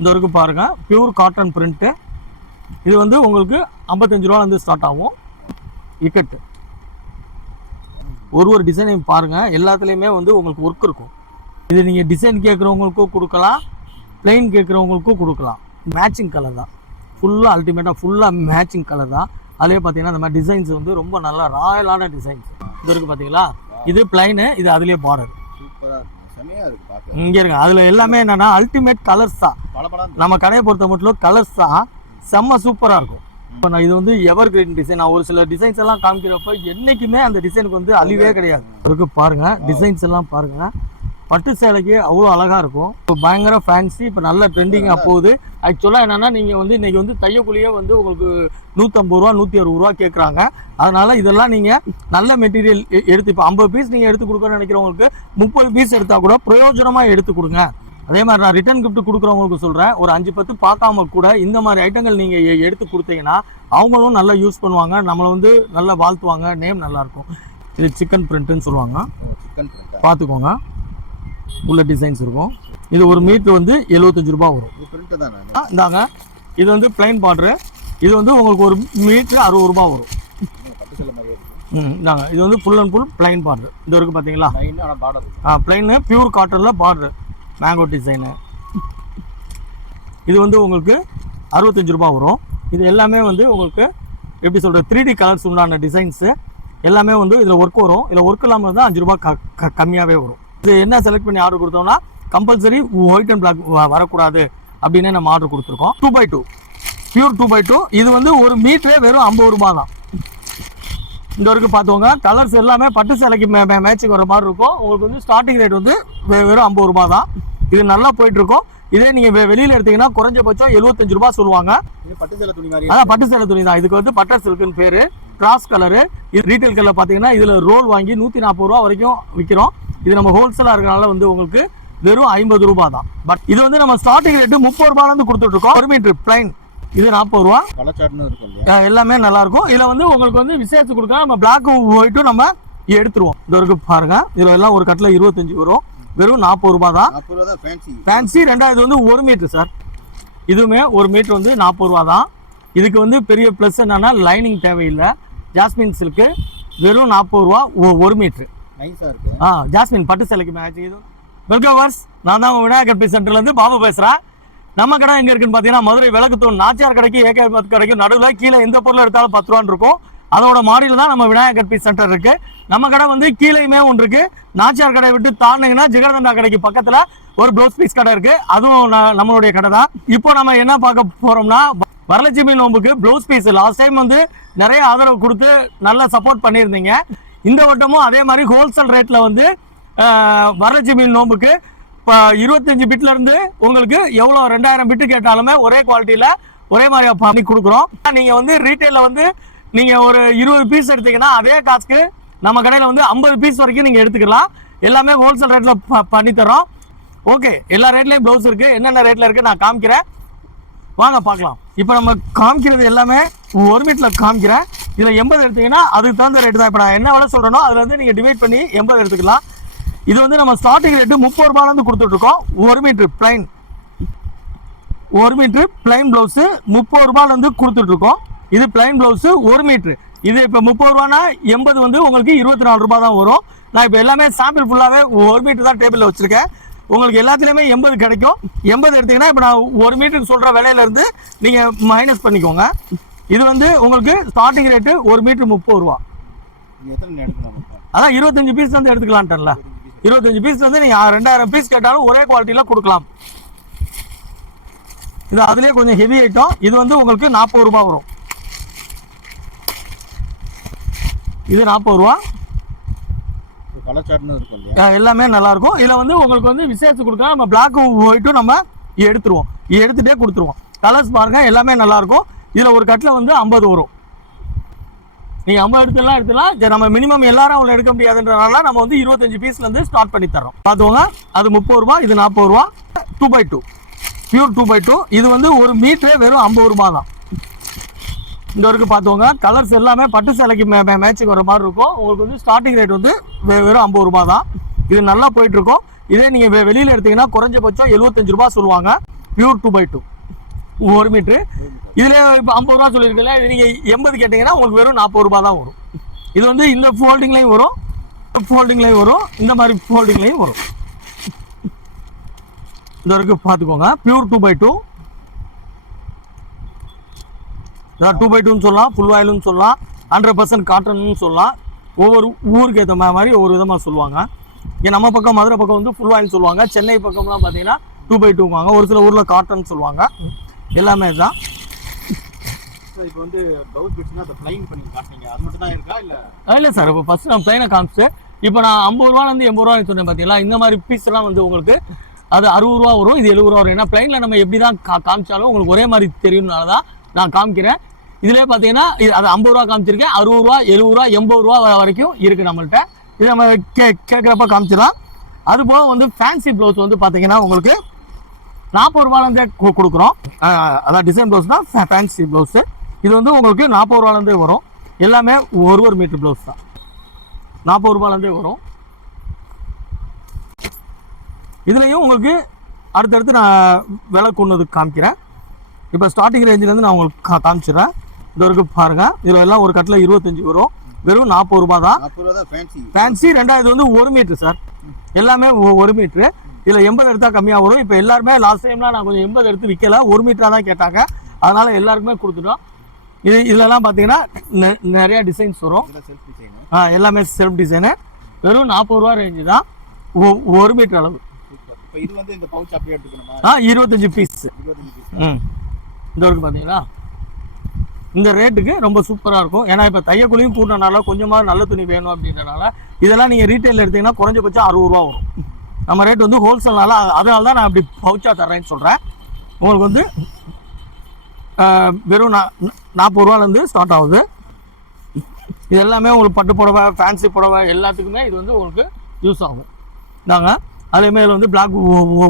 இந்த வரைக்கும் பாருங்க, பியூர் காட்டன் பிரிண்ட். இது வந்து உங்களுக்கு 55 ரூபாயிலிருந்து ஸ்டார்ட் ஆகும். இக்கட்டு ஒரு டிசைனையும் பாருங்க, எல்லாத்துலேயுமே வந்து உங்களுக்கு ஒர்க் இருக்கும். இது நீங்கள் டிசைன் கேட்குறவங்களுக்கும் கொடுக்கலாம், பிளெயின் கேட்குறவங்களுக்கும் கொடுக்கலாம். மேட்சிங் கலர் தான், ஃபுல்லாக அல்டிமேட்டாக ஃபுல்லாக மேட்சிங் கலர் தான். அதுலேயே பார்த்தீங்கன்னா இந்த மாதிரி டிசைன்ஸ் வந்து ரொம்ப நல்லா ராயலான டிசைன்ஸ். இது இருக்குது பார்த்தீங்களா, இது பிளைனு, இது அதுலேயே பார்டர். இங்கே இருங்க, அதில் எல்லாமே என்னென்னா அல்டிமேட் கலர்ஸ் தான். நம்ம கடையை பொறுத்த மட்டும் கலர்ஸ் தான் செம்ம சூப்பராக இருக்கும். இப்போ நான் இது வந்து எவர் கிரீன் டிசைன். நான் ஒரு சில டிசைன்ஸ் எல்லாம் காமிக்கிறப்ப என்றைக்குமே அந்த டிசைனுக்கு வந்து அழிவே கிடையாது. அதுக்கு பாருங்கள், டிசைன்ஸ் எல்லாம் பாருங்கள், பட்டு சேலைக்கு அவ்வளோ அழகாக இருக்கும். இப்போ பயங்கர ஃபேன்சி, இப்போ நல்ல ட்ரெண்டிங்காக போகுது. ஆக்சுவலாக என்னென்னா நீங்கள் வந்து இன்றைக்கி வந்து தையக்குள்ளேயே வந்து உங்களுக்கு 150 ரூபா 160 ரூபா கேட்குறாங்க. அதனால் இதெல்லாம் நீங்கள் நல்ல மெட்டீரியல் எடுத்து, இப்போ 50 பீஸ் நீங்கள் எடுத்து கொடுக்கணும்னு நினைக்கிறவங்களுக்கு 30 பீஸ் எடுத்தால் கூட பிரயோஜனமாக எடுத்து கொடுங்க. அதே மாதிரி நான் ரிட்டர்ன் கிஃப்ட் கொடுக்குறவங்களுக்கு சொல்கிறேன், ஒரு 5-10 பார்க்காம கூட இந்த மாதிரி ஐட்டங்கள் நீங்கள் எடுத்து கொடுத்தீங்கன்னா அவங்களும் நல்லா யூஸ் பண்ணுவாங்க, நம்மளை வந்து நல்லா வாழ்த்துவாங்க, நேம் நல்லாயிருக்கும். இது சிக்கன் பிரிண்ட்டுன்னு சொல்லுவாங்க, பார்த்துக்கோங்க. உள்ள டிசைன்ஸ் இருக்கும். இது ஒரு மீட்டர் வந்து 75 ரூபா வரும். இந்தாங்க, இது வந்து பிளைன் பார்டரு. இது வந்து உங்களுக்கு ஒரு மீட்டர் 60 ரூபா வரும். இந்தாங்க, இது வந்து full and full plain border. இது வரைக்கும் பார்த்தீங்களா, பிளைனு பியூர் காட்டனில் பார்டரு, மேங்கோ டிசைனு. இது வந்து உங்களுக்கு 65 ரூபா வரும். இது எல்லாமே வந்து உங்களுக்கு எப்படி சொல்கிறது, 3D கலர்ஸ் உண்டான டிசைன்ஸு எல்லாமே வந்து இதில் ஒர்க் வரும். இதில் ஒர்க் இல்லாமல் தான் 5 ரூபா கம்மியாகவே வரும். இது என்ன செலக்ட் பண்ணி ஆர்டர் கொடுத்தோம்னா கம்பல்சரி ஒயிட் அண்ட் பிளாக் வரக்கூடாது அப்படின்னு நம்ம ஆர்டர் கொடுத்துருக்கோம். 2x2 pure 2x2. இது வந்து ஒரு மீட்டரே வெறும் 50 ரூபா தான். இந்த வரைக்கும் பார்த்துக்கோங்க, கலர்ஸ் எல்லாமே பட்டு சேலைக்கு மேட்சிங் வர மாதிரி இருக்கும். உங்களுக்கு வந்து ஸ்டார்டிங் ரேட் வந்து வெறும் 50 ரூபா தான். இது நல்லா போயிட்டு இருக்கும். இதே நீங்கள் வெளியில் எடுத்தீங்கன்னா குறைஞ்சபட்சம் 75 ரூபா சொல்லுவாங்க. அதான் பட்டு சேலை துணி தான். இதுக்கு வந்து பட்டர் சில்க்குன்னு பேர். Cross colour. இது ரீட்டைல் கலர் பார்த்தீங்கன்னா இதில் ரோல் வாங்கி 140 ரூபா வரைக்கும் விற்கிறோம். இது நம்ம ஹோல்சேலாக இருக்கனால வந்து உங்களுக்கு வெறும் 50 ரூபா தான். பட் இது வந்து நம்ம ஸ்டார்டிங் ரேட்டு 30 ரூபாயிலிருந்து கொடுத்துட்ருக்கோம். ஒரு மீட்டர் பிளைன் இது 40 ரூபா. எல்லாமே நல்லா இருக்கும். இதில் வந்து உங்களுக்கு வந்து விசேஷம் கொடுக்க நம்ம பிளாக்கும் ஒயிட்டும் நம்ம எடுத்துருவோம். இது வரைக்கும் பாருங்க, இதில் எல்லாம் ஒரு கட்டில் 25 வரும். வெறும் 40 ரூபா தான். ஃபேன்சி. ரெண்டாவது வந்து 1 மீட்டர் சார். இதுவுமே 1 மீட்டர் வந்து 40 ரூபா தான். இதுக்கு வந்து பெரிய ப்ளஸ் என்னன்னா லைனிங் தேவையில்லை. ஜாஸ்மின் சில்க்கு வெறும் 40 ரூபா 1 மீட்ரு. ஜாஸ்மின் பட்டு சேலைக்கு மேட்சிங். வெல்கம் வர்ஸ், நான் தான் விநாயகர் பீஸ் சென்டர்லேருந்து பாபு பேசுகிறேன். நம்ம கடை எங்கே இருக்குன்னு பார்த்தீங்கன்னா மதுரை விளக்குத்தூண் நாச்சியார் கடைக்கு ஏகே கடைக்கும் நடுவில் கீழே எந்த பொருள் எடுத்தாலும் 10 ரூபான்னு இருக்கும். அதோட மாடியில் தான் நம்ம விநாயகர் பீஸ் சென்டர் இருக்குது. நம்ம கடை வந்து கீழேயுமே ஒன்று இருக்குது. நாச்சியார் கடை விட்டு தாண்டிங்கன்னா ஜிகர்தண்டா கடைக்கு பக்கத்தில் ஒரு ப்ளவுஸ் பீஸ் கடை இருக்குது. அதுவும் நம்மளுடைய கடை தான். இப்போ நம்ம என்ன பார்க்க போகிறோம்னா, வரலட்சுமி நோம்புக்கு ப்ளவுஸ் பீஸ் லாஸ்ட் டைம் வந்து நிறைய ஆதரவு கொடுத்து நல்லா சப்போர்ட் பண்ணியிருந்தீங்க. இந்த வட்டமும் அதே மாதிரி ஹோல்சேல் ரேட்டில் வந்து வரலட்சுமி நோம்புக்கு இப்போ 25 பிட்லேருந்து உங்களுக்கு எவ்வளோ 2000 பிட்டு கேட்டாலுமே ஒரே குவாலிட்டியில் ஒரே மாதிரி பண்ணி கொடுக்குறோம். நீங்கள் வந்து ரீட்டைலில் வந்து நீங்கள் ஒரு 20 பீஸ் எடுத்தீங்கன்னா அதே காசுக்கு நம்ம கடையில் வந்து 50 பீஸ் வரைக்கும் நீங்கள் எடுத்துக்கலாம். எல்லாமே ஹோல்சேல் ரேட்டில் பண்ணித்தரோம். ஓகே, எல்லா ரேட்லேயும் ப்ளவுஸ் இருக்குது. என்னென்ன ரேட்டில் இருக்குது நான் காமிக்கிறேன், வாங்க பார்க்கலாம். இப்போ நம்ம காமிக்கிறது எல்லாமே 1 மீட்டரில் காமிக்கிறேன். இதில் 80 எடுத்தீங்கன்னா அதுக்கு தகுந்த ரேட்டு தான். இப்போ நான் என்ன விலை சொல்கிறேனோ அதில் வந்து நீங்கள் டிவைட் பண்ணி 80 எடுத்துக்கலாம். இது வந்து நம்ம ஸ்டார்டிங் ரேட்டு 30 ரூபாயிலேருந்து கொடுத்துட்ருக்கோம். 1 metre plain 1 metre plain blouse 30 ரூபாயிலேருந்து கொடுத்துட்ருக்கோம். இது பிளைன் ப்ளவுஸு 1 மீட்ரு. இது இப்போ 30 ரூபானா 80 வந்து உங்களுக்கு 24 ரூபா தான் வரும். நான் இப்போ எல்லாமே சாம்பிள் ஃபுல்லாகவே 1 மீட்டர் தான் டேபிளில் வச்சுருக்கேன். உங்களுக்கு எல்லாத்துலேயுமே 80 கிடைக்கும். 80 எடுத்தீங்கன்னா இப்போ நான் 1 மீட்டருக்கு சொல்கிற விலையிலேருந்து நீங்கள் மைனஸ் பண்ணிக்கோங்க. இது வந்து உங்களுக்கு ஸ்டார்டிங் ரேட்டு 1 மீட்டர் 30 ரூபா. அதான் 25 பீஸ் வந்து எடுத்துக்கலான்ட்டேன்ல. 25 பீஸ் வந்து நீங்கள் 2000 பீஸ் கேட்டாலும் ஒரே குவாலிட்டியில் கொடுக்கலாம். இது அதுலேயே கொஞ்சம் ஹெவி ஐட்டம். இது வந்து உங்களுக்கு 40 ரூபா வரும். இது 40 ரூபா. எல்லாமே நல்லா இருக்கும். இதில் வந்து உங்களுக்கு வந்து விசேஷம் கொடுக்கலாம். நம்ம பிளாக்கும் ஒயிட்டும் நம்ம எடுத்துருவோம். எடுத்துகிட்டே கொடுத்துருவோம். கலர்ஸ் பாருங்கள், எல்லாமே நல்லாயிருக்கும். இதில் ஒரு கட்டில் வந்து 50 வரும். நீங்கள் 50 எடுத்துலாம். நம்ம மினிமம் எல்லாரும் அவ்வளோ எடுக்க முடியாதுன்றனால நம்ம வந்து 25 பீஸ்லேருந்து ஸ்டார்ட் பண்ணி தரோம். பார்த்துக்கோங்க, அது 30 ரூபா, இது 40 ரூபா. 2x2 pure 2x2. இது வந்து ஒரு மீட்டரே வெறும் 50 ரூபா தான். இந்த வரைக்கும் பார்த்துக்கோங்க, கலர்ஸ் எல்லாமே பட்டு சேலைக்கு மேட்சிங் வர மாதிரி இருக்கும். உங்களுக்கு வந்து ஸ்டார்டிங் ரேட் வந்து வெறும் 50 ரூபா தான். இது நல்லா போயிட்டுருக்கும். இதே நீங்கள் வெளியில் எடுத்தீங்கன்னா குறைஞ்சபட்சம் 75 ரூபா சொல்லுவாங்க. Pure 2x2 1 metre. இதுல இப்போ 50 ரூபா சொல்லியிருக்கல, நீங்க 80 கேட்டீங்கன்னா உங்களுக்கு வெறும் 40 ரூபாய் தான் வரும். இது வந்து இந்த ஃபோல்டிங்லையும் வரும், இந்த மாதிரி ஃபோல்டிங்லையும் வரும். இந்த வரைக்கும் பார்த்துக்கோங்க. பியூர் 2x2, 2x2ன்னு சொல்லலாம், ஃபுல் ஆயில்னு சொல்லலாம், 100% காட்டன்னு சொல்லலாம். ஒவ்வொரு ஊருக்கு ஏற்ற மாதிரி ஒவ்வொரு விதமாக சொல்லுவாங்க. இங்கே நம்ம பக்கம் மதுரை பக்கம் வந்து ஃபுல் ஆயில் சொல்லுவாங்க, சென்னை பக்கம்லாம் பார்த்தீங்கன்னா 2x2வாங்க, ஒரு சில ஊரில் காட்டன் சொல்லுவாங்க. எல்லாமே தான். இப்போ வந்து ப்ளவுஸ் பிட்ஸ்னா அந்த ப்ளைன் பண்ணி காட்டுறீங்க, அது மட்டும் தான் இருக்கா இல்லை சார்? இப்போ ஃபர்ஸ்ட் நான் ப்ளைனை காமிச்சு, இப்போ நான் 50 ரூபாலேருந்து 80 ரூபா சொன்னேன் பார்த்தீங்களா? இந்த மாதிரி பீஸ்லாம் வந்து உங்களுக்கு அது 60 ரூபா வரும், இது 70 ரூபா வரும். ஏன்னா ப்ளைனில் நம்ம எப்படி தான் காமிச்சாலும் உங்களுக்கு ஒரே மாதிரி தெரியும்னால தான் நான் காமிக்கிறேன். இதுலேயே பார்த்தீங்கன்னா அது 50 ரூபா காமிச்சிருக்கேன், 60 ரூபா, 70 ரூபா, 80 ரூபா வரைக்கும் இருக்குது நம்மள்கிட்ட. இது நம்ம கேட்குறப்ப காமிச்சிடலாம். அதுபோக வந்து ஃபேன்சி ப்ளவுஸ் வந்து பார்த்தீங்கன்னா உங்களுக்கு 40 ரூபாலேருந்தே கொடுக்குறோம். அதான் டிசைன் ப்ளவுஸ் தான் ஃபேன்சி ப்ளவுஸு. இது வந்து உங்களுக்கு 40 ரூபாலேருந்தே வரும். எல்லாமே ஒரு மீட்டர் ப்ளவுஸ் தான், 40 ரூபாலேருந்தே வரும். இதுலேயும் உங்களுக்கு அடுத்தடுத்து நான் விலை கொண்டு காமிக்கிறேன். இப்போ ஸ்டார்டிங் ரேஞ்சிலேருந்து நான் உங்களுக்கு காமிச்சிடுறேன். இது வரைக்கும் பாருங்கள். இதில் எல்லாம் ஒரு கட்டில் 25 வரும், வெறும் 40 ரூபா தான் ஃபேன்சி. ரெண்டாவது வந்து 1 மீட்ரு சார், எல்லாமே 1 மீட்ரு. இதில் 80 எடுத்தால் கம்மியாக வரும். இப்போ எல்லாருமே லாஸ்ட் டைம்லாம் நான் கொஞ்சம் 80 எடுத்து விற்கல, 1 மீட்டராக தான் கேட்டாங்க, அதனால் எல்லாருக்குமே கொடுத்துட்டோம். இதுலலாம் பார்த்தீங்கன்னா நிறையா டிசைன்ஸ் வரும். எல்லாமே செல்ஃப் டிசைனு, வெறும் 40 ரூபா ரேஞ்சு தான் 1 மீட்டர் அளவு. இது வந்து இந்த பவுச் அப்படியே எடுத்துக்கணுமா? 25 பீஸ். இந்த வரைக்கும் பார்த்தீங்களா? இந்த ரேட்டுக்கு ரொம்ப சூப்பராக இருக்கும். ஏன்னா இப்போ தையக்குழியும் கூட்டினால கொஞ்சமாக நல்ல துணி வேணும் அப்படின்றனால இதெல்லாம் நீங்கள் ரீட்டைலில் எடுத்தீங்கன்னா குறைஞ்சபட்சம் 60 ரூபா வரும். நம்ம ரேட் வந்து ஹோல்சேல்னால, அதனால தான் நான் அப்படி பவுச்சாக தர்றேன்னு சொல்கிறேன். உங்களுக்கு வந்து வெறும் 40 ரூபாலேருந்து ஸ்டார்ட் ஆகுது. இது எல்லாமே உங்களுக்கு பட்டு புடவை, ஃபேன்சி புடவை எல்லாத்துக்குமே இது வந்து உங்களுக்கு யூஸ் ஆகும். நாங்கள் அதேமாதிரி இதில் வந்து பிளாக்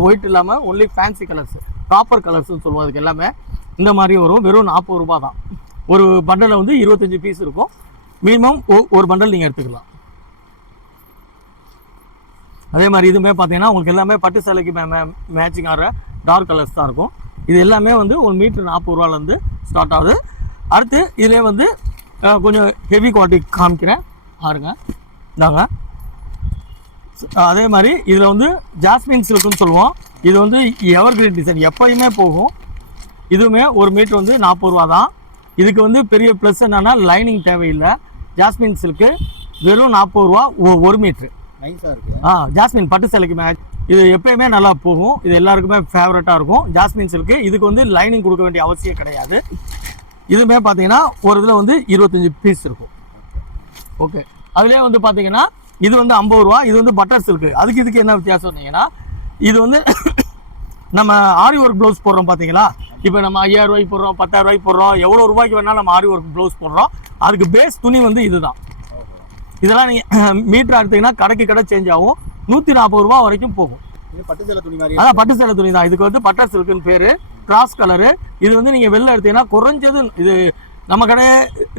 ஒயிட் இல்லாமல் ஒன்லி ஃபேன்சி கலர்ஸ், காப்பர் கலர்ஸ்னு சொல்லுவோம். அதுக்கு எல்லாமே இந்த மாதிரி வரும். வெறும் 40 ரூபா தான். ஒரு பண்டலில் வந்து 25 பீஸ் இருக்கும். மினிமம் ஒரு பண்டல் நீங்கள் எடுத்துக்கலாம். அதே மாதிரி இதுவுமே பார்த்தீங்கன்னா உங்களுக்கு எல்லாமே பட்டு சேலைக்கு மேட்சிங் ஆகிற டார்க் கலர்ஸ் தான் இருக்கும். இது எல்லாமே வந்து 1 மீட்டர் 40 ரூபாலேருந்து ஸ்டார்ட் ஆகுது. அடுத்து இதிலே வந்து கொஞ்சம் ஹெவி குவாலிட்டி காமிக்கிறேன் பாருங்க. இந்தாங்க. அதே மாதிரி இதில் வந்து ஜாஸ்மின் சில்க்குன்னு சொல்லுவோம். இது வந்து எவர் கிரீன் டிசைன், எப்போயுமே போகும். இதுவுமே 1 மீட்டர் வந்து 40 ரூபா தான். இதுக்கு வந்து பெரிய ப்ளஸ் என்னன்னா லைனிங் தேவையில்லை. ஜாஸ்மின் சில்க்கு வெறும் 40 ரூபா 1 மீட்ரு. ஜாஸ்மின் பட்டு சேலைக்கு மேட்ச். இது எப்பயுமே நல்லா போகும். இது எல்லாருக்குமே ஃபேவரட்டாக இருக்கும் ஜாஸ்மின் சில்க்கு. இதுக்கு வந்து லைனிங் கொடுக்க வேண்டிய அவசியம் கிடையாது. இதுவுமே பார்த்தீங்கன்னா ஒரு இதில் வந்து 25 பீஸ் இருக்கும். ஓகே. அதுலேயே வந்து பார்த்தீங்கன்னா இது வந்து 50 ரூபா. இது வந்து பட்டர் சில்க்கு. இதுக்கு என்ன வித்தியாசம் சொன்னீங்கன்னா, இது வந்து நம்ம ஆரி ஒர்க் ப்ளவுஸ் போடுறோம் பார்த்தீங்களா? இப்போ நம்ம 5000 ரூபாய்க்கு போடுறோம், 10000 ரூபாய்க்கு போடுறோம், எவ்வளோ ரூபாய்க்கு வேணாலும் நம்ம ஆரி ஒர்க் ப்ளவுஸ் போடுறோம். அதுக்கு பேஸ் துணி வந்து இதுதான். இதெல்லாம் நீங்கள் மீட்டர் எடுத்தீங்கன்னா கடைக்கு கடை சேஞ்ச் ஆகும். 140 ரூபா வரைக்கும் போகும். பட்டு சேலை துணி மாதிரி. அதான் பட்டு சேலை துணி தான். இதுக்கு வந்து பட்டர் சில்க்குன்னு பேர், கிராஸ் கலரு. இது வந்து நீங்கள் வெளில எடுத்தீங்கன்னா குறைஞ்சது இது நம்ம கடை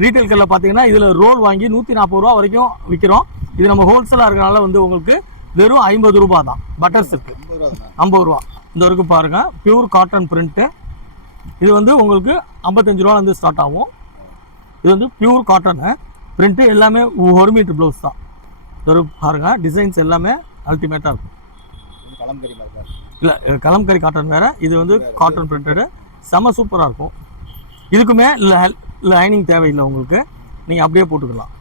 ரீட்டைல் கடையில் பார்த்தீங்கன்னா இதில் ரோல் வாங்கி 140 ரூபா வரைக்கும் விற்கிறோம். இது நம்ம ஹோல்சேலாக இருக்கிறனால வந்து உங்களுக்கு வெறும் 50 ரூபா தான் பட்டர் சில்க்கு. 50 ரூபா. இந்த வரைக்கும் பாருங்கள். Pure cotton print. இது வந்து உங்களுக்கு 55 ரூபாலேருந்து ஸ்டார்ட் ஆகும். இது வந்து பியூர் காட்டனு பிரிண்ட்டு. எல்லாமே 1 மீட்டர் ப்ளவுஸ் தான். இது பாருங்கள். டிசைன்ஸ் எல்லாமே அல்டிமேட்டாக இருக்கும். இல்லை, கலம்கரி காட்டன் வேறு, இது வந்து காட்டன் பிரிண்டடு. செம்ம சூப்பராக இருக்கும். இதுக்குமே லைனிங் தேவையில்லை உங்களுக்கு, நீங்கள் அப்படியே போட்டுக்கலாம்.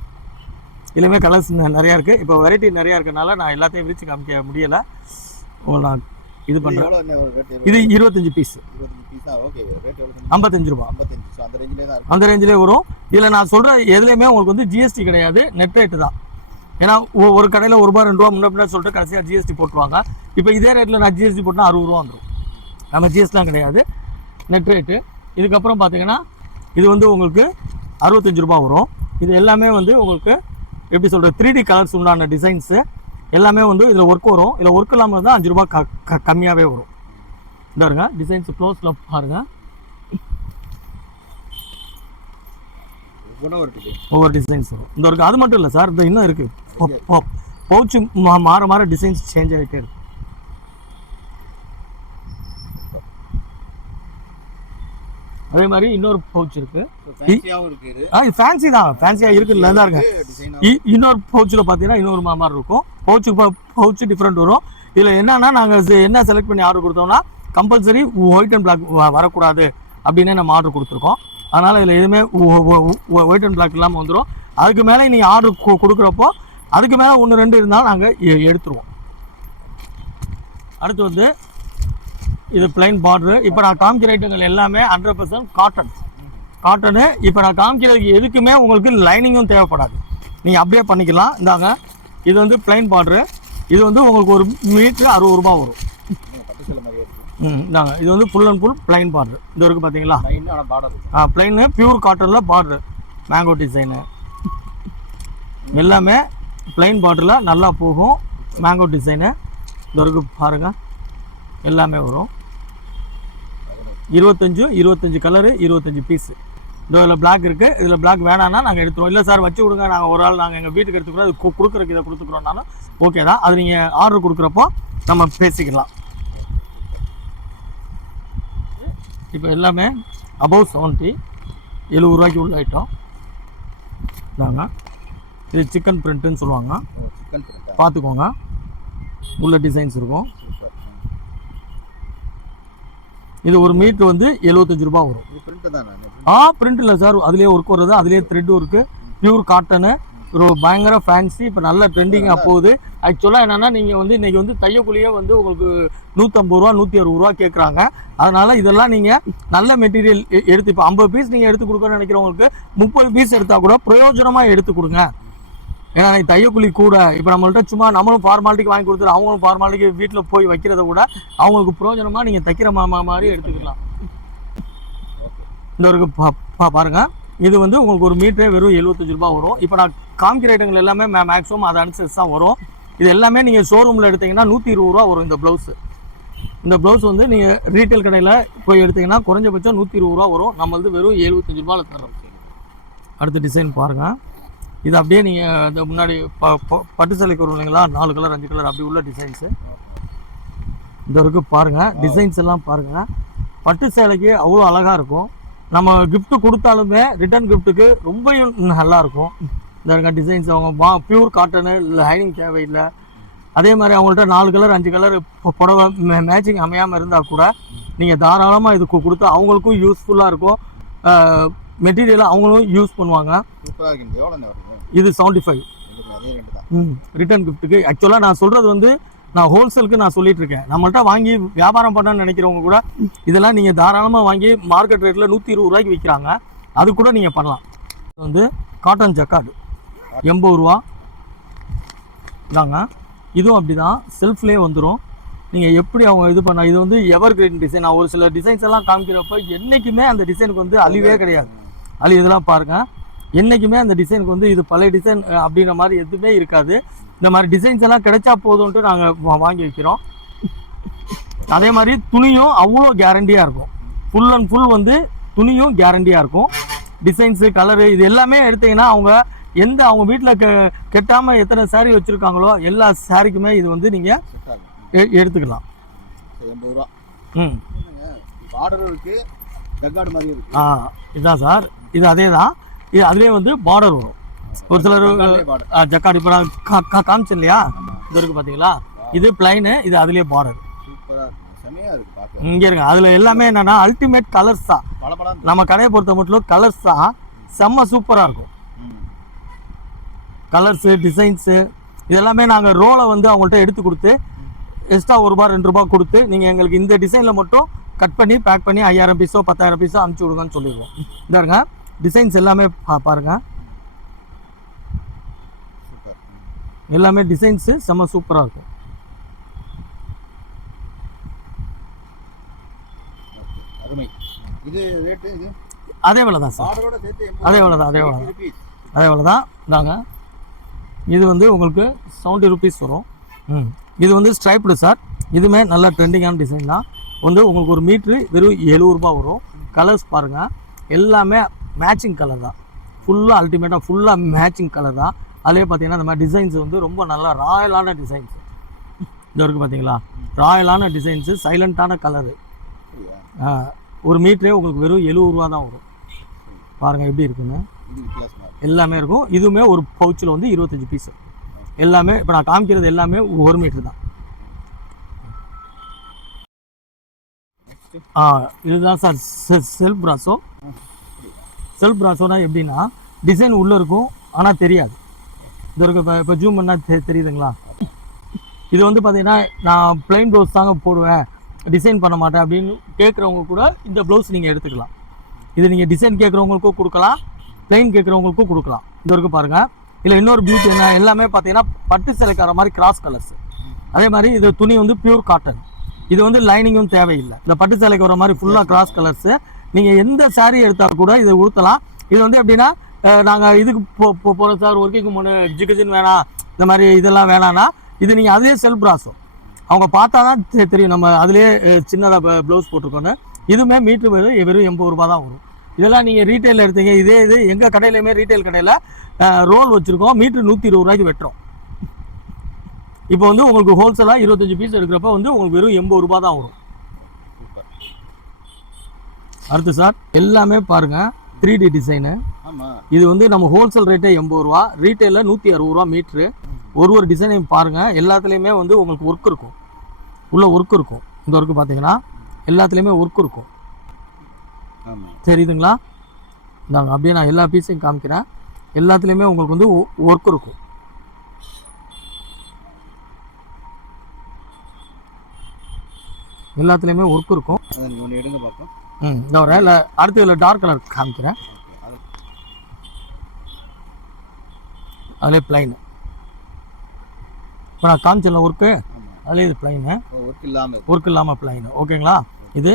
இதுலேயுமே கலர்ஸ் நிறையா இருக்குது. இப்போ வெரைட்டி நிறையா இருக்கிறனால நான் எல்லாத்தையும் விரித்து காமிக்க முடியலை. நான் இது பண்ணுறேன். இது 25 பீஸ் 55 ரூபா. அந்த ரேஞ்சிலே வரும். இதில் நான் சொல்கிற எதுலேயுமே உங்களுக்கு வந்து ஜிஎஸ்டி கிடையாது, நெட் ரேட்டு தான். ஏன்னா ஒரு கடையில் ₹1 2 ரூபா முன்ன பின்னா சொல்லிட்டு கடைசியாக ஜிஎஸ்டி போட்டுருவாங்க. இப்போ இதே ரேட்டில் நான் ஜிஎஸ்டி போட்டால் 60 ரூபா வந்துடும். நம்ம ஜிஎஸ்டிலாம் கிடையாது, நெட் ரேட்டு. இதுக்கப்புறம் பார்த்தீங்கன்னா இது வந்து உங்களுக்கு 65 ரூபா வரும். இது எல்லாமே வந்து உங்களுக்கு எப்படி சொல்கிறது, 3D கலர்ஸ் உண்டான டிசைன்ஸு எல்லாமே வந்து இதில் ஒர்க் வரும். இதில் ஒர்க் இல்லாமல் தான் 5 ரூபா கம்மியாகவே வரும். இந்த இருங்க டிசைன்ஸ் க்ளோஸில் பாருங்கள். ஒவ்வொரு டிசைன்ஸ் வரும். இந்த இருக்குது. அது மட்டும் இல்லை சார், இந்த இன்னும் இருக்குது. பவுச்சு மாற மாற டிசைன்ஸ் சேஞ்ச் ஆகிட்டே இருக்கு. அதே மாதிரி இன்னொரு பவுச் இருக்கு. ஃபேன்சியாவும் இருக்கு இது. இது ஃபேன்சி தான், ஃபேன்சியா இருக்குல்ல தான் இருக்கு. இன்னொரு பவுச்சில் பார்த்தீங்கன்னா இன்னொரு மாதிரி இருக்கும். பவுச்சு டிஃப்ரெண்ட் வரும். இதில் என்னன்னா நாங்கள் என்ன செலக்ட் பண்ணி ஆர்டர் கொடுத்தோம்னா கம்பல்சரி ஒயிட் அண்ட் பிளாக் வரக்கூடாது அப்படின்னு நம்ம ஆர்டர் கொடுத்துருக்கோம். அதனால் இதில் எதுவுமே ஒயிட் அண்ட் பிளாக் இல்லாமல் வந்துடும். அதுக்கு மேலே நீங்கள் ஆர்டர் கொடுக்குறப்போ அதுக்கு மேலே 1-2 இருந்தாலும் நாங்கள் எடுத்துருவோம். அடுத்து வந்து இது பிளைன் பார்டரு. இப்போ நான் காமிக்கிற ஐட்டங்கள் எல்லாமே 100% காட்டனு. இப்போ நான் காமிக்கிறதுக்கு எதுக்குமே உங்களுக்கு லைனிங்கும் தேவைப்படாது, நீங்கள் அப்படியே பண்ணிக்கலாம். இந்தாங்க, இது வந்து பிளைன் பார்டரு. இது வந்து உங்களுக்கு ஒரு மீட்டர் 60 ரூபா வரும். இந்தாங்க, இது வந்து full and full plain border. இது இருக்குது பார்த்தீங்களா, பிளைனு பியூர் காட்டனில் பார்டரு, மேங்கோ டிசைனு எல்லாமே பிளைன் பார்டரில் நல்லா போகும். மேங்கோ டிசைனு இது இருக்குது பாருங்கள், எல்லாமே வரும். 25 கலரு, 25 பீஸு. இதில் பிளாக் இருக்குது. இதில் பிளாக் வேணான்னா நாங்கள் எடுத்துருவோம். இல்லை சார் வச்சு கொடுங்க, நாங்கள் ஒரு ஆள் நாங்கள் எங்கள் வீட்டுக்கு எடுத்துக்கிறோம், அது கொடுக்குறக்கு இதை கொடுத்துக்குறோம்னாலும் ஓகே தான். அது நீங்கள் ஆர்டர் கொடுக்குறப்போ நம்ம பேசிக்கலாம். இப்போ எல்லாமே அபவ் 70 ரூபாய்க்கு உள்ள ஐட்டம். நாங்கள் இது சிக்கன் பிரிண்ட்டுன்னு சொல்லுவாங்க, பார்த்துக்கோங்க. உள்ள டிசைன்ஸ் இருக்கும். இது ஒரு மீட்டர் வந்து 75 ரூபா வரும். பிரிண்ட் இல்லை சார், அதுலேயே ஒர்க் வருது, அதுலேயே த்ரெட் ஒர்க்கு, பியூர் காட்டனு, ஒரு பயங்கர ஃபேன்சி. இப்போ நல்ல ட்ரெண்டிங்காக போகுது. ஆக்சுவலாக என்னென்னா நீங்கள் வந்து இன்றைக்கி வந்து தையக்குழியே வந்து உங்களுக்கு 150 ரூபா 160 ரூபா கேட்குறாங்க. அதனால் இதெல்லாம் நீங்கள் நல்ல மெட்டீரியல் எடுத்து, இப்போ 50 பீஸ் நீங்கள் எடுத்து கொடுக்கணும்னு நினைக்கிறவங்களுக்கு 30 பீஸ் எடுத்தால் கூட பிரயோஜனமாக எடுத்து கொடுங்க. ஏன்னா தையக்குழி கூட இப்போ நம்மள்ட்ட சும்மா நம்மளும் ஃபார்மாலிட்டிக்கு வாங்கி கொடுத்துரு, அவங்களும் ஃபார்மாலிட்டிக்கு வீட்டில் போய் வைக்கிறத விட அவங்களுக்கு பிரயோஜனமாக நீங்கள் தைக்கிற மாதிரி எடுத்துக்கலாம். இந்த ஒரு பாருங்கள், இது வந்து உங்களுக்கு ஒரு மீட்டரே வெறும் 75 ரூபா வரும். இப்போ நான் காமிக்கிற ஐட்டங்கள் எல்லாமே மேக்ஸிமம் அதை அனுசரிச்சு தான் வரும். இது எல்லாமே நீங்கள் ஷோரூமில் எடுத்தீங்கன்னா 120 ரூபா வரும். இந்த ப்ளவுஸ் வந்து நீங்கள் ரீட்டைல் கடையில் போய் எடுத்தீங்கன்னா குறைஞ்சபட்சம் 120 ரூபா வரும். நம்ம வந்து வெறும் 75 ரூபாயில் தரோம். அடுத்த டிசைன் பாருங்கள். இது அப்படியே நீங்கள் இந்த முன்னாடி பட்டு சேலைக்கு வரும் இல்லைங்களா, 4 கலர் 5 கலர் அப்படி உள்ள டிசைன்ஸு இந்த இருக்குது பாருங்கள். டிசைன்ஸ் எல்லாம் பாருங்கள், பட்டு சேலைக்கு அவ்வளோ அழகாக இருக்கும். நம்ம கிஃப்ட்டு கொடுத்தாலுமே ரிட்டர்ன் கிஃப்ட்டுக்கு ரொம்ப நல்லாயிருக்கும். இந்த இருக்க டிசைன்ஸ் அவங்க பியூர் காட்டனு, இல்லை ஹைனிங் தேவையில்லை. அதே மாதிரி அவங்கள்ட்ட 4 கலர் 5 கலர் புடவை மேட்சிங் அமையாமல் இருந்தால் கூட நீங்கள் தாராளமாக இதுக்கு கொடுத்து அவங்களுக்கும் யூஸ்ஃபுல்லாக இருக்கும். மெட்டீரியலை அவங்களும் யூஸ் பண்ணுவாங்க. இது 75 ரிட்டர்ன் கிஃப்ட்டுக்கு. ஆக்சுவலாக நான் சொல்கிறது வந்து நான் ஹோல்சேலுக்கு நான் சொல்லிட்டு இருக்கேன். நம்மள்ட்ட வாங்கி வியாபாரம் பண்ணணும்னு நினைக்கிறவங்க கூட இதெல்லாம் நீங்கள் தாராளமாக வாங்கி மார்க்கெட் ரேட்டில் 120 ரூபாய்க்கு விற்கிறாங்க. அது கூட நீங்கள் பண்ணலாம். இது வந்து காட்டன் ஜக்கார்டு 80 ரூபா இதாங்க. இதுவும் அப்படி தான் செல்ஃப்லேயே வந்துடும். நீங்கள் எப்படி அவங்க இது பண்ண, இது வந்து எவர் கிரீன் டிசைன். நான் ஒரு சில டிசைன்ஸ் எல்லாம் காமிக்கிறப்ப என்றைக்குமே அந்த டிசைனுக்கு வந்து அழிவே கிடையாது. இதெல்லாம் பாருங்கள், என்றைக்குமே அந்த டிசைனுக்கு வந்து இது பழைய டிசைன் அப்படின்ற மாதிரி எதுவுமே இருக்காது. இந்த மாதிரி டிசைன்ஸ் எல்லாம் கிடைச்சா போதும்ன்ட்டு நாங்கள் வாங்கி வைக்கிறோம். அதே மாதிரி துணியும் அவ்வளோ கேரண்டியாக இருக்கும். ஃபுல் அண்ட் ஃபுல் வந்து துணியும் கேரண்டியாக இருக்கும். டிசைன்ஸு கலரு இது எல்லாமே எடுத்தீங்கன்னா அவங்க வீட்டில் கெட்டாமல் எத்தனை சாரீ வச்சுருக்காங்களோ எல்லா சாரிக்குமே இது வந்து நீங்கள் எடுத்துக்கலாம். 80 ரூபா. பார்டர் இருக்கு, ஜக்கார்டு மாதிரி இருக்கு. இதுதான் சார், இது அதே தான். இது அதுலேயே வந்து பார்டர் வரும். ஒரு சிலர் ஜக்கார்டு இப்போ நான் காமிச்சேன் இல்லையா, இது இருக்குது பார்த்தீங்களா, இது பிளைனு, இது அதுலேயே பார்டர். இங்கே இருக்கு. அதில் எல்லாமே என்னென்னா அல்டிமேட் கலர்ஸ் தான். நம்ம கடையை பொறுத்த மட்டும் கலர்ஸ் தான் செம்ம சூப்பராக இருக்கும். கலர்ஸு டிசைன்ஸு இதெல்லாமே நாங்கள் ரோலை வந்து அவங்கள்ட்ட எடுத்து கொடுத்து எக்ஸ்ட்ரா 1 ரூபா 2 ரூபா கொடுத்து நீங்கள் எங்களுக்கு இந்த டிசைனில் மட்டும் கட் பண்ணி பேக் பண்ணி 5000 பீஸோ 10000 பீஸோ அனுப்பிச்சி விடுங்கன்னு சொல்லிடுவோம். இதாருங்க டிசைன்ஸ் எல்லாமே பாருங்கள், எல்லாமே டிசைன்ஸு செம்ம சூப்பராக இருக்கும். அதே வேலை தான் சார், அதே வேலை தான் இதாங்க. இது வந்து உங்களுக்கு 70 ரூபீஸ் வரும். இது வந்து ஸ்ட்ரைப்டு சார். இதுவுமே நல்ல ட்ரெண்டிங்கான டிசைன் தான். வந்து உங்களுக்கு ஒரு மீட்ரு வெறும் 70 ரூபா வரும். கலர்ஸ் பாருங்கள், எல்லாமே மேட்சிங் கலர் தான். ஃபுல்லாக அல்டிமேட்டாக ஃபுல்லாக மேட்சிங் கலர் தான். அதிலே பார்த்தீங்கன்னா இந்த மாதிரி டிசைன்ஸ் வந்து ரொம்ப நல்லா ராயலான டிசைன்ஸு இது இருக்குது பார்த்தீங்களா, ராயலான டிசைன்ஸு, சைலண்ட்டான கலரு. ஒரு மீட்டரே உங்களுக்கு வெறும் 70 ரூபா தான் வரும். பாருங்கள் எப்படி இருக்குன்னு. இது வித்தியாசமா இருக்கு. எல்லாமே இருக்கும். இதுவுமே ஒரு பவுச்சில் வந்து 25 பீஸ். எல்லாமே இப்போ நான் காமிக்கிறது எல்லாமே 1 மீட்டர் தான். இதுதான் சார் செல்ஃப் பிராசோ. செல்ஃப் பிராசோனா எப்படின்னா டிசைன் உள்ளே இருக்கும் ஆனால் தெரியாது. இது இருக்கு. இப்போ ஜூம் பண்ணால் தெரியுதுங்களா? இது வந்து பார்த்தீங்கன்னா நான் பிளைன் ப்ளவுஸ் தாங்க போடுவேன், டிசைன் பண்ண மாட்டேன் அப்படின்னு கேட்குறவங்க கூட இந்த ப்ளவுஸ் நீங்கள் எடுத்துக்கலாம். இது நீங்கள் டிசைன் கேட்குறவங்களுக்கும் கொடுக்கலாம், பிளைன் கேட்குறவங்களுக்கும் கொடுக்கலாம். இது வரைக்கும் பாருங்கள். இல்லை இன்னொரு பியூட்டி என்ன, எல்லாமே பார்த்தீங்கன்னா பட்டு சேலைக்கார மாதிரி கிராஸ் கலர்ஸ். அதே மாதிரி இது துணி வந்து பியூர் காட்டன். இது வந்து லைனிங்கும் தேவையில்லை. இந்த பட்டு சேலைக்கு வர மாதிரி ஃபுல்லாக கிராஸ் கலர்ஸு. நீங்கள் எந்த சாரீ எடுத்தால் கூட இதை உடுத்தலாம். இது வந்து எப்படின்னா நாங்கள் இதுக்கு போகிறோம் சார், ஒர்க்கிங் முன்னு ஜிகிஜின்னு வேணாம், இந்த மாதிரி இதெல்லாம் வேணான்னா இது நீங்கள் அதுலேயே செல்ஃப் பிராஸோ அவங்க பார்த்தா தான் தெரியும் நம்ம அதுலேயே சின்னதாக ப்ளவுஸ் போட்டிருக்கோன்னு. இதுவுமே மீட்ரு வெறும் 80 ரூபா தான் வரும். இதெல்லாம் நீங்கள் ரீட்டைலில் எடுத்தீங்க. இதே இது எங்கள் கடையிலையுமே ரீட்டைல் கடையில் ரோல் வச்சுருக்கோம். மீட்ரு 120 ரூபாய்க்கு வெட்டுறோம். இப்போ வந்து உங்களுக்கு ஹோல்சேலாக 25 பீஸ் எடுக்கிறப்ப வந்து உங்களுக்கு வெறும் 80 ரூபா தான் வரும். அடுத்து சார் எல்லாமே பாருங்கள் 3D டிசைனு. இது வந்து நம்ம ஹோல்சேல் ரேட்டே 80 ரூபா, ரீட்டைலில் 160 ரூபா மீட்ரு. ஒரு டிசைனையும் பாருங்கள். எல்லாத்துலேயுமே வந்து உங்களுக்கு ஒர்க் இருக்கும், உள்ள ஒர்க் இருக்கும். இந்த ஒர்க்கு பார்த்தீங்கன்னா எல்லாத்துலேயுமே ஒர்க் இருக்கும். தெரியுதுங்களா? இந்தாங்க அப்படியே நான் எல்லா பீஸையும் காமிக்கிறேன். எல்லாத்துலேயுமே உங்களுக்கு வந்து ஒர்க் இருக்கும். எல்லாத்துலேயுமே ஒர்க் இருக்கும். இந்த ஒரு அடுத்து இதில் டார்க் கலர் காமிக்கிறேன். அதிலே பிளைனு. இப்போ நான் காமிச்சல ஒர்க்கு, அதிலே இது பிளைனு, ஒர்க் இல்லாமல் பிளைனு. ஓகேங்களா? இது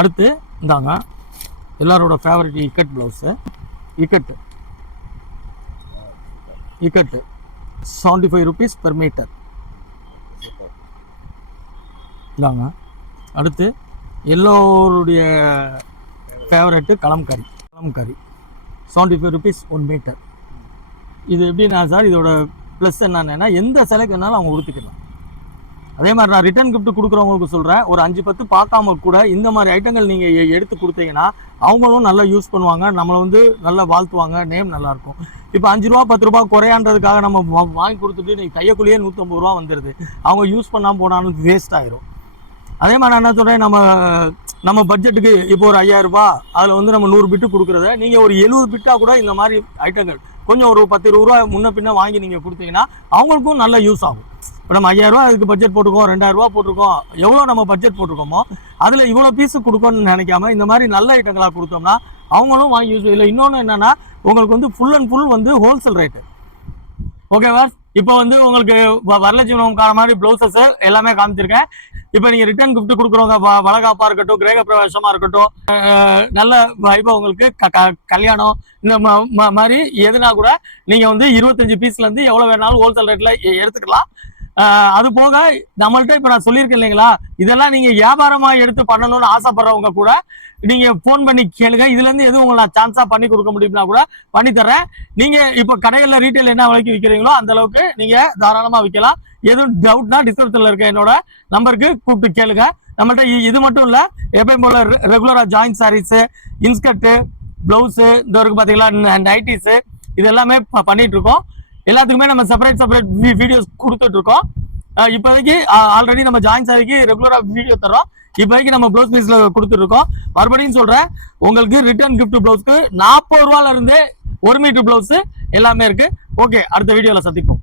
அடுத்து இந்தாங்க எல்லாரோட ஃபேவரட் இக்கட் ப்ளவுஸு. இக்கட்டு 75 ருபீஸ் பெர் மீட்டர். இந்தாங்க அடுத்து எல்லோருடைய ஃபேவரெட்டு கலம்காரி 75 ருபீஸ் 1 மீட்டர். இது எப்படின்னா சார், இதோட ப்ளஸ் என்னன்னா எந்த சிலைக்கு வேணாலும் அவங்க உடுத்திக்கலாம். அதே மாதிரி நான் ரிட்டர்ன் கிஃப்ட் கொடுக்குறவங்களுக்கு சொல்கிறேன், ஒரு 5-10 பார்க்காம கூட இந்த மாதிரி ஐட்டங்கள் நீங்கள் எடுத்து கொடுத்தீங்கன்னா அவங்களும் நல்லா யூஸ் பண்ணுவாங்க, நம்மளை வந்து நல்லா வாழ்த்துவாங்க, நேம் நல்லாயிருக்கும். இப்போ 5 ரூபா 10 ரூபா குறையான்றதுக்காக நம்ம வாங்கி கொடுத்துட்டு நீங்கள் கையக்குள்ளேயே 150 ரூபா வந்துடுது. அவங்க யூஸ் பண்ணாமல் போனாலும் வேஸ்ட் ஆயிரும். அதே மாதிரி நான் என்ன சொல்கிறேன், நம்ம பட்ஜெட்டுக்கு இப்போ ஒரு 5000 ரூபா, அதில் வந்து நம்ம 100 பிட்டு கொடுக்குறத நீங்கள் ஒரு 70 பிட்டாக கூட இந்த மாதிரி ஐட்டங்கள் கொஞ்சம் ஒரு 10-20 ரூபா முன்ன பின்ன வாங்கி நீங்கள் கொடுத்தீங்கன்னா அவங்களுக்கும் நல்ல யூஸ் ஆகும். இப்போ நம்ம 5000 ரூபா அதுக்கு பட்ஜெட் போட்டிருக்கோம், 2000 ரூபா போட்டிருக்கோம், எவ்வளோ நம்ம பட்ஜெட் போட்டிருக்கோமோ அதில் இவ்வளோ பீஸு கொடுக்கணும்னு நினைக்காம இந்த மாதிரி நல்ல ஐட்டங்களாக கொடுத்தோம்னா அவங்களும் வாங்கி யூஸ். இல்லை இன்னொன்று என்னென்னா உங்களுக்கு வந்து ஃபுல் அண்ட் ஃபுல் வந்து ஹோல்சேல் ரேட்டு. ஓகேவா? இப்போ வந்து உங்களுக்கு வரலட்சுமிக்கான மாதிரி ப்ளவுசஸ் எல்லாமே காமிச்சிருக்கேன். இப்போ நீங்கள் ரிட்டர்ன் கிஃப்ட் கொடுக்குறவங்க வளகாப்பாக இருக்கட்டும், கிரக பிரவேசமாக இருக்கட்டும், நல்ல இப்போ உங்களுக்கு கல்யாணம் இந்த மாதிரி எதுனா கூட நீங்கள் வந்து 25 பீஸ்லேருந்து எவ்வளோ வேணாலும் ஹோல்சேல் ரேட்டில் எடுத்துக்கலாம். அது போக நம்மள்ட்ட இப்போ நான் சொல்லியிருக்கேன் இல்லைங்களா, இதெல்லாம் நீங்கள் வியாபாரமாக எடுத்து பண்ணணும்னு ஆசைப்படுறவங்க கூட நீங்கள் ஃபோன் பண்ணி கேளுங்க. இதுலேருந்து எதுவும் உங்களை நான் சான்ஸாக பண்ணி கொடுக்க முடியும்னா கூட பண்ணித்தரேன். நீங்கள் இப்போ கடைகளில் ரீட்டைல் என்ன விலைக்கு விற்கிறீங்களோ அந்த அளவுக்கு நீங்கள் தாராளமாக விற்கலாம். எதுவும் டவுட்னா டிஸ்கிரிப்ஷனில் இருக்க என்னோட நம்பருக்கு கூப்பிட்டு கேளுங்க. நம்மள்ட்ட இது மட்டும் இல்லை, எப்பயும் போல் ரெகுலராக ஜாயின்ட் சாரீஸு, இன்ஸ்கர்ட்டு, ப்ளவுஸு, இந்த வரைக்கும் பார்த்தீங்களா நைட்டிஸு, இது எல்லாமே பண்ணிட்டு இருக்கோம். எல்லாத்துக்குமே நம்ம செப்பரேட் வீடியோஸ் கொடுத்துட்ருக்கோம். இப்போதைக்கு ஆல்ரெடி நம்ம ஜாயின் சாரிக்கு ரெகுலராக வீடியோ தரோம். இப்போதைக்கு நம்ம ப்ளவுஸ் பீஸில் கொடுத்துட்ருக்கோம். மறுபடியும் சொல்கிறேன், உங்களுக்கு ரிட்டர்ன் கிஃப்ட் ப்ளவுஸ்க்கு 40 ரூபாயிலேருந்து 1 மீட்டர் ப்ளவுஸு எல்லாமே இருக்குது. ஓகே, அடுத்த வீடியோவில் சந்திப்போம்.